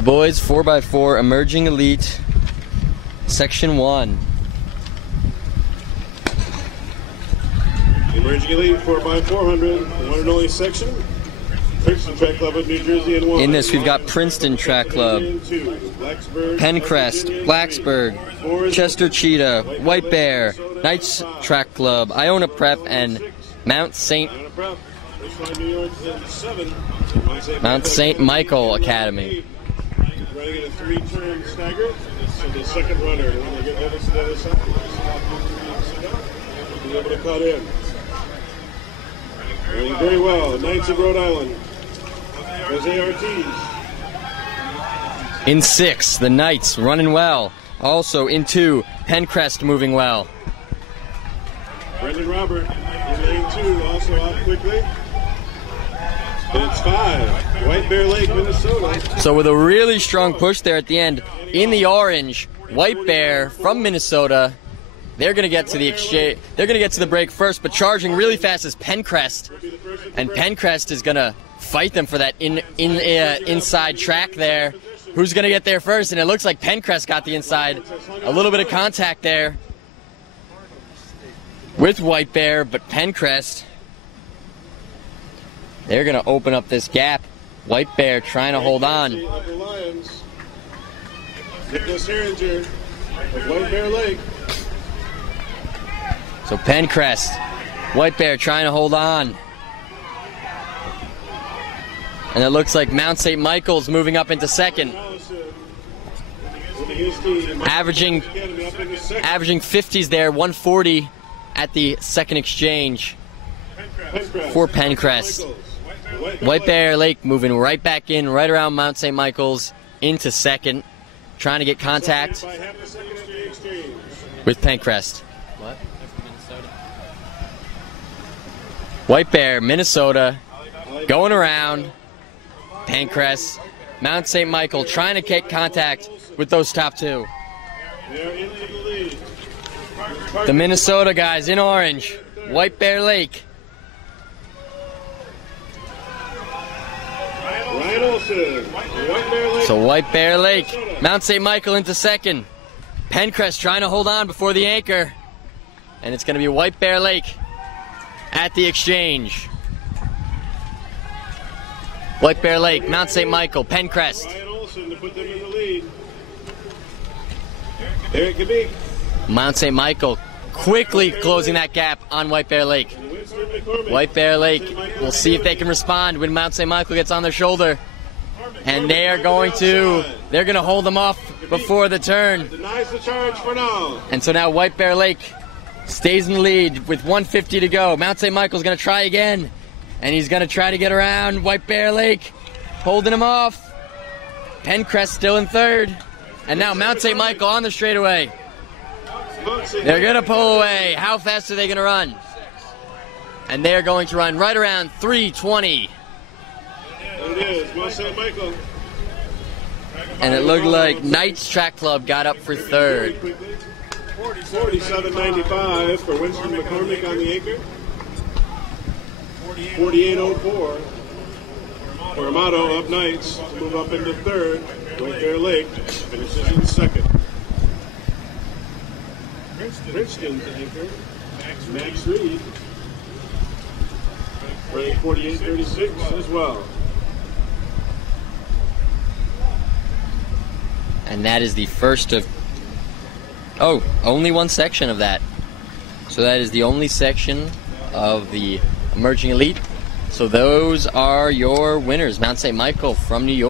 The boys 4x4 Emerging Elite Section 1. Emerging Elite 4x400, the one and only section. Princeton Track Club of New Jersey in 1. In this we've got Princeton Track Club, Pencrest, Blacksburg, Chester Cheetah, White Bear, Knights Track Club, Iona Prep, and Mount St. Michael Academy. Running in a 3-turn stagger. So the second runner, when they get over to the other side, will be able to cut in. Running very well. Knights of Rhode Island. Jose Ortiz. In 6, the Knights running well. Also in 2, Pencrest moving well. Brendan Robert in lane 2, also off quickly. And it's 5, White Bear Lake, Minnesota. So with a really strong push there at the end, in the orange, White Bear from Minnesota. They're going to get to the exchange. They're going to get to the break first, but charging really fast is Pencrest, and Pencrest is going to fight them for that inside track there. Who's going to get there first? And it looks like Pencrest got the inside. A little bit of contact there with White Bear, but Pencrest, they're going to open up this gap. White Bear trying to hold on. Nicholas Herringer of White Bear Lake. So Pencrest, White Bear trying to hold on. And it looks like Mount St. Michael's moving up into second. Averaging 50s there, 140 at the second exchange for Pencrest. White Bear Lake moving right back in, right around Mount St. Michael's into second, trying to get contact with Pencrest. What? White Bear, Minnesota, going around. Pencrest, Mount St. Michael trying to get contact with those top 2. The Minnesota guys in orange, White Bear Lake. So White Bear Lake, Mount St. Michael into second. Pencrest trying to hold on before the anchor. And it's going to be White Bear Lake at the exchange. White Bear Lake, Mount St. Michael, Pencrest. Mount St. Michael quickly closing that gap on White Bear Lake. White Bear Lake, we'll see if they can respond when Mount St. Michael gets on their shoulder. And they are going to, they're going to hold them off before the turn. Denies the charge for now. And so now White Bear Lake stays in the lead with 150 to go. Mount St. Michael's going to try again. And he's going to try to get around White Bear Lake, holding him off. Pencrest still in third. And now Mount St. Michael on the straightaway. They're going to pull away. How fast are they going to run? And they're going to run right around 3:20. There it is, Mount St. Michael. And it looked like Knights Track Club got up for third. 47.95 for Winston McCormick on the anchor. 48.04 for Amado up Knights to move up into third. White Bear Lake finishes in second. Princeton's anchor, Max Reed, running 48.36 as well. And that is the first of, only one section of that. So that is the only section of the Emerging Elite. So those are your winners. Mount St. Michael from New York.